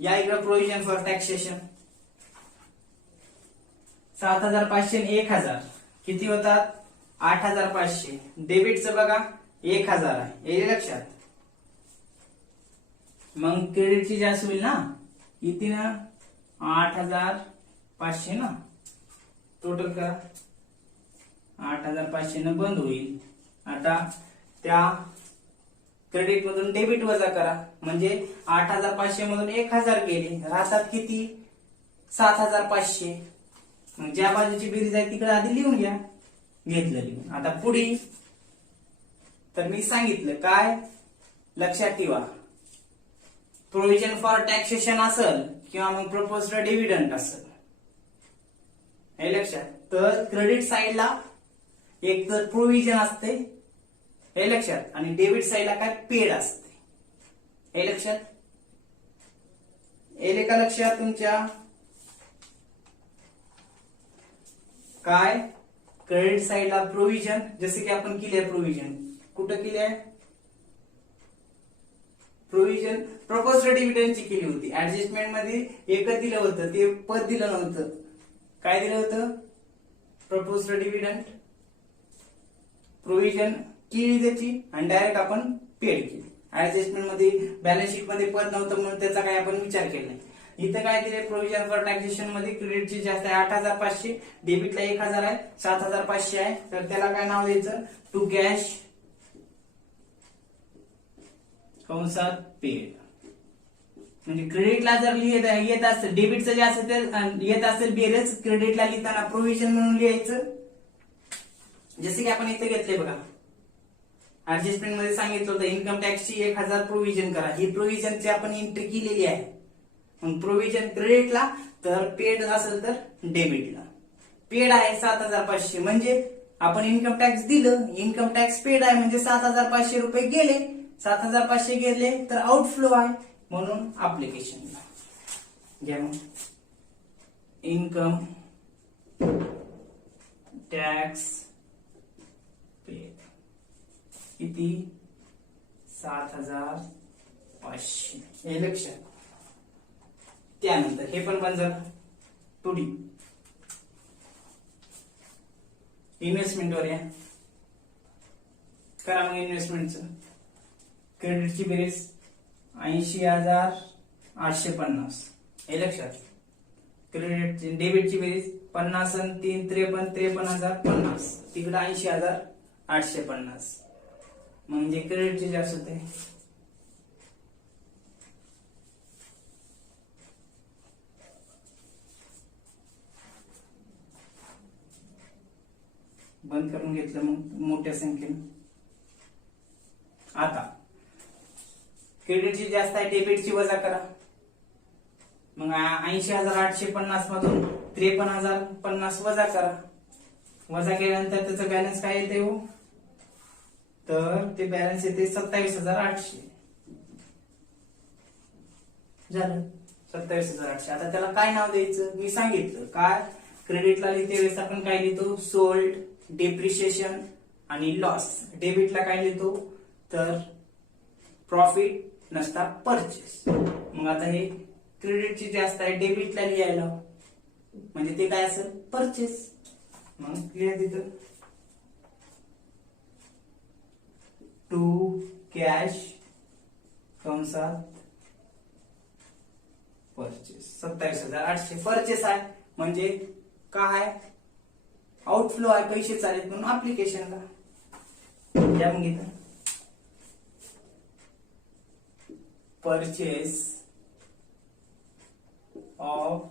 या इकडे प्रोव्हिजन फॉर टॅक्सेशन 7,500 आणि 1,000 किती होतात 8,500. डेबिटचं बघा 1,000 आहे हे लक्षात. मग क्रेडिटची जास्त होईल ना किती ना 8,500 ना टोटल करा 8,500 न बंद होईल. आता त्या क्रेडिट मधून डेबिट वजा करा म्हणजे 8,500 मधून 1,000 गेले राहतात किती 7,500. मग ज्या बाजूची बेरीज आहे तिकडे आधी लिहून घ्या. घेतलं लिहून. आता पुढे तर मी सांगितलं काय लक्षात ठेवा प्रोव्हिजन फॉर टॅक्सेशन असेल किंवा मग प्रपोज्ड डिव्हिडंड असेल हे लक्षात. तर क्रेडिट साइडला एक तर प्रोव्हिजन असते हे लक्षात आणि डेबिट साइडला काय पेड असते हे लक्षात. येले का लक्षात तुमच्या काय क्रेडिट साइडला प्रोव्हिजन जसे की आपण केले प्रोव्हिजन कुठं केले प्रोव्हिजन प्रपोज्ड डिव्हिडंडची केली होती. ऍडजस्टमेंट मध्ये एकच दिलं होतं, ते पद दिलं नव्हतं. काय दिलं होतं? Proposed dividend. प्रोव्हिजन केली त्याची आणि डायरेक्ट आपण पेड केली. ऍडजस्टमेंट मध्ये बॅलन्स शीट मध्ये पद नव्हतं म्हणून त्याचा काय आपण विचार केला नाही. इथं काय दिले? प्रोव्हिजन फॉर टॅक्सेशन मध्ये क्रेडिटची जास्त आहे 8,500, डेबिटला 1,000 आहे, 7,500 आहे. तर त्याला काय नाव द्यायचं? टू कॅश कंसात पेड. म्हणजे क्रेडिटला जर येत असेल, डेबिटचं जे असेल ते येत असेल बेरज, क्रेडिटला लिहिताना प्रोव्हिजन म्हणून लिहायचं. जसे की आपण इथे घेतले बघा, ऍडजस्टमेंट मध्ये सांगितलं होतं इन्कम टॅक्सची 1,000 प्रोव्हिजन करा. ही प्रोव्हिजनची आपण एंट्री केलेली आहे. मग प्रोव्हिजन क्रेडिटला, तर पेड असेल तर डेबिटला. पेड आहे 7,500 म्हणजे आपण इन्कम टॅक्स दिलं, इन्कम टॅक्स पेड आहे म्हणजे 7,500 रुपये गेले. 7,500 गेले तर आउटफ्लो आहे म्हणून अप्लिकेशनला घ्या. मग इन्कम टॅक्स पेड किती? 7,500. हे लक्षात. त्यानंतर हे पण बंद झालं. 2D इन्व्हेस्टमेंट वर या. करा मग इन्व्हेस्टमेंटचं. क्रेडिटची बेरीज 80,850. हे लक्षात. क्रेडिट डेबिटची बेरीज 50 आणि 3 53 53,050. तिकडे 80,850. म्हणजे क्रेडिटचे जास्त होते. बंद करून घेतलं मग मोठ्या संख्येने. आता क्रेडिटची जास्त आहे, डेबिटची वजा करा. मग 80,850 मधून 53,050 वजा करा. वजा केल्यानंतर त्याचा बॅलन्स काय येते हो? तर ते बॅलन्स येते 27,800. झालं 27,800. आता त्याला काय नाव द्यायचं? मी सांगितलं. काय? क्रेडिटला लिहिते वेळेस आपण काय लिहितो? सोल्ड, डेप्रिशिएशन आणि लॉस. डेबिटला काय लिहितो? तर प्रॉफिट नसता परचेस. मग आता हे क्रेडिटची जास्त आहे, डेबिटला लिहायला म्हणजे ते काय असेल? परचेस. मग लिहा तिथं टू कॅश कंसात परचेस. 27,800 परचेस आहे म्हणजे काय? आउटफ्लो आहे, पैसे चालेत म्हणून अप्लिकेशनला या. मग इथं परचेस ऑफ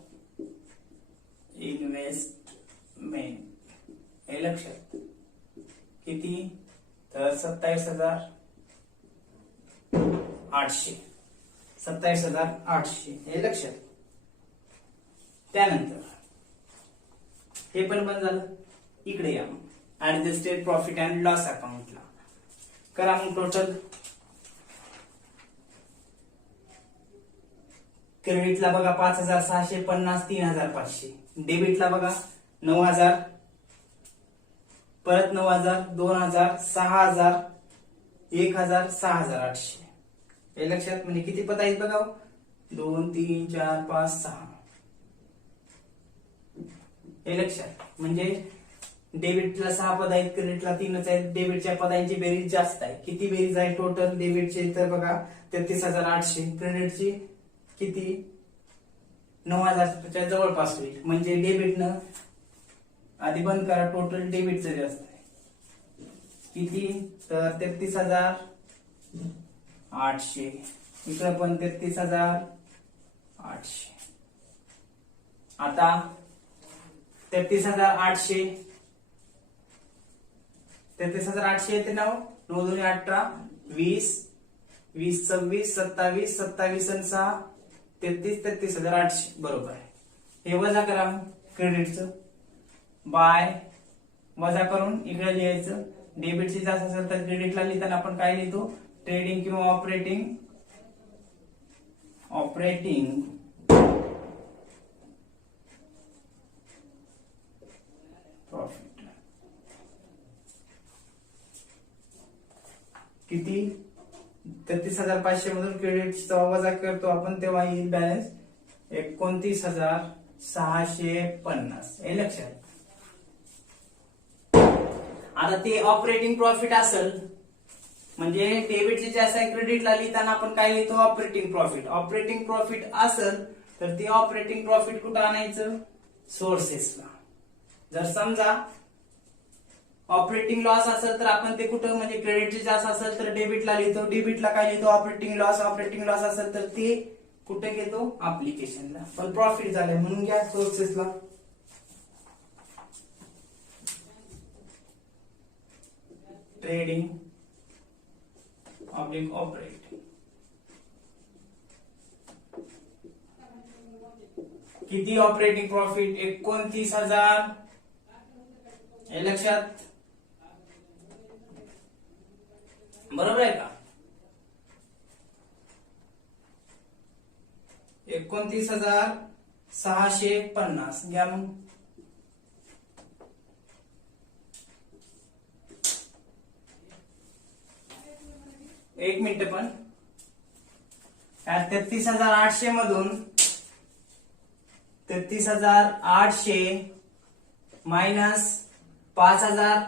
इन्व्हेस्टमेंट. हे लक्षात. किती? तर 27,800. 27,800 हे लक्षात. त्यानंतर हे पण बंद झालं. इकडे या. ऍडजस्टेड प्रॉफिट अँड लॉस अकाउंटला करा. मग टोटल क्रेडिटला बघा 5,650, 3,500. डेबिटला बघा 9,000, परत 9,000, 2,000, 6,000, 1,000, 6,800. हे लक्षात. म्हणजे किती पद आहेत बघा? 2 3 4 5 6. हे लक्षात. म्हणजे डेबिटला 6 पद आहेत, क्रेडिटला 3च आहेत. डेबिटच्या पदांची बेरीज जास्त आहे. किती बेरीज आहे टोटल डेबिटची? तर बघा 33,800. क्रेडिटची किती? 9,000च्या जवळपास होईल. म्हणजे डेबिटनं आधी बंद करा. टोटल डेबिटचं जास्त आहे. किती? तर 33,800. इकडे पण 33,800. आता 33,800 येते ना. 9 2 18 20 20 26 27 27 आणि 6 33,800 बरोबर आहे. हे वजा करा क्रेडिटचं. बाय वजा करून इकडे लिहायचं. डेबिटची जास्त असेल तर क्रेडिटला लिहिताना आपण काय लिहितो? ट्रेडिंग किंवा ऑपरेटिंग प्रॉफिट. किती? 33,500 मधून क्रेडिटचा वजा करतो आपण तेव्हा येईल बॅलन्स 29,650. हे लक्षात. आता ते ऑपरेटिंग प्रॉफिट असेल म्हणजे डेबिटचे जास्त क्रेडिटला लिहिताना आपण काय लिहितो ऑपरेटिंग प्रॉफिट. ऑपरेटिंग प्रॉफिट असेल तर ते ऑपरेटिंग प्रॉफिट कुठं आणायचं सोर्सेसला. जर समजा ऑपरेटिंग लॉस असेल तर आपण ते कुठं म्हणजे क्रेडिटचे जास्त असेल तर डेबिटला लिहितो. डेबिटला काय लिहितो ऑपरेटिंग लॉस. ऑपरेटिंग लॉस असेल तर ते कुठे घेतो ऍप्लिकेशनला. पण प्रॉफिट झालंय म्हणून घ्या सोर्सेसला. Trading operating. किती ऑपरेटिंग प्रॉफिट 29,000. हे लक्षात. बरोबर आहे का. 29,650 घ्या मग. एक मिनिट पण 33,800 मधून 33,800 मायनस 5,000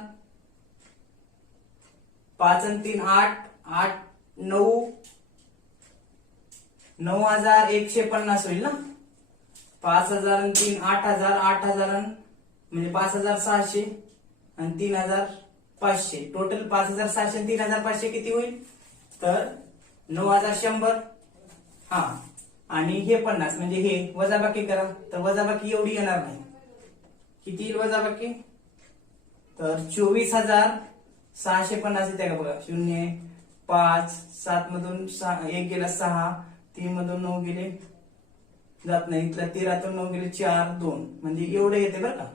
5 आणि 3 8 8 9 9,150 होईल ना. 5,000 आणि 3 8,000 8,000 म्हणजे 5,600 आणि 3,500 टोटल 5,600 आणि 3,500 किती होईल तर 9,100. हा आणि हे 50 म्हणजे हे वजाबाकी करा तर वजाबाकी एवढी येणार नाही. किती येईल वजाबाकी तर 24,650 येते का बघा. 0 5 7 मधून 1 गेला 6 3 मधून 9 गेले जात नाही. इथला 13तून 9 गेले 4 2 म्हणजे एवढं येते बरं का.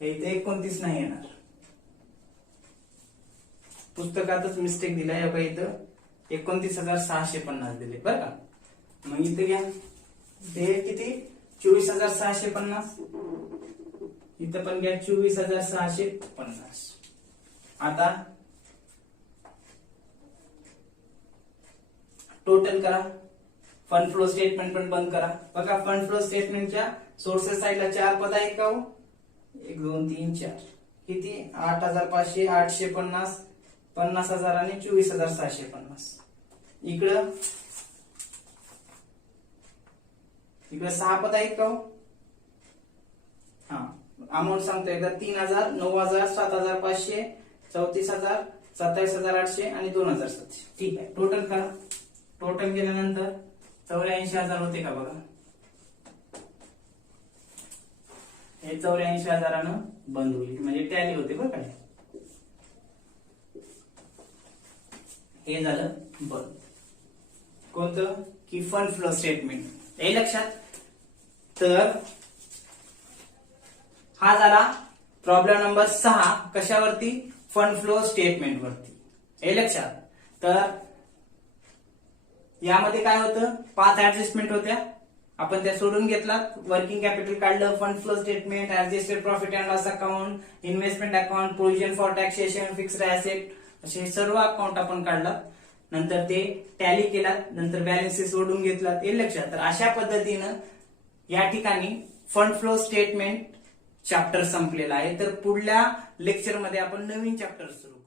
इथे 29 नाही येणार. पुस्तकातच मिस्टेक दिलाय बघा. इथं 29,650 दिले बरं का. मग इथे घ्या ते किती 24,650. इथं पण घ्या 24,650. आता टोटल करा. फंड फ्लो स्टेटमेंट पण बंद करा. बघा फंड फ्लो स्टेटमेंटच्या सोर्सेस साईडला 4 पद आहेत का हो. 1 2 3 4 किती 8,500 850 50,000 आणि 24,650. इकडं 6 पद आहेत का हो. हा अमाऊंट सांगतो एकदा 3,000 9,000 7,500 34,000 27,800 आणि 2,700. ठीक आहे. टोटल करा. टोटल केल्यानंतर 84,000 होते का बघा. हे 84,000 बंद होईल म्हणजे टॅली होते बरं का. हे झालं बंद. कोणतं की फंड फ्लो स्टेटमेंट. हे लक्षात. तर हा झाला प्रॉब्लेम नंबर 6 कशावरती फंड फ्लो स्टेटमेंट वरती. हे लक्षात. तर यामध्ये काय होतं 5 ऍडजस्टमेंट होत्या आपण त्या सोडून घेतलात. वर्किंग कॅपिटल काढलं. Fund flow statement adjusted profit and loss account investment account provision for taxation fixed asset असे सर्व अकाउंट आपण काढला. नंतर ते टॅली केलात. नंतर बॅलन्स सोडून घेतलात. हे लक्षात. तर अशा पद्धतीनं या ठिकाणी फंड फ्लो स्टेटमेंट चॅप्टर संपलेला आहे. तर पुढल्या लेक्चरमध्ये आपण नवीन चॅप्टर सुरू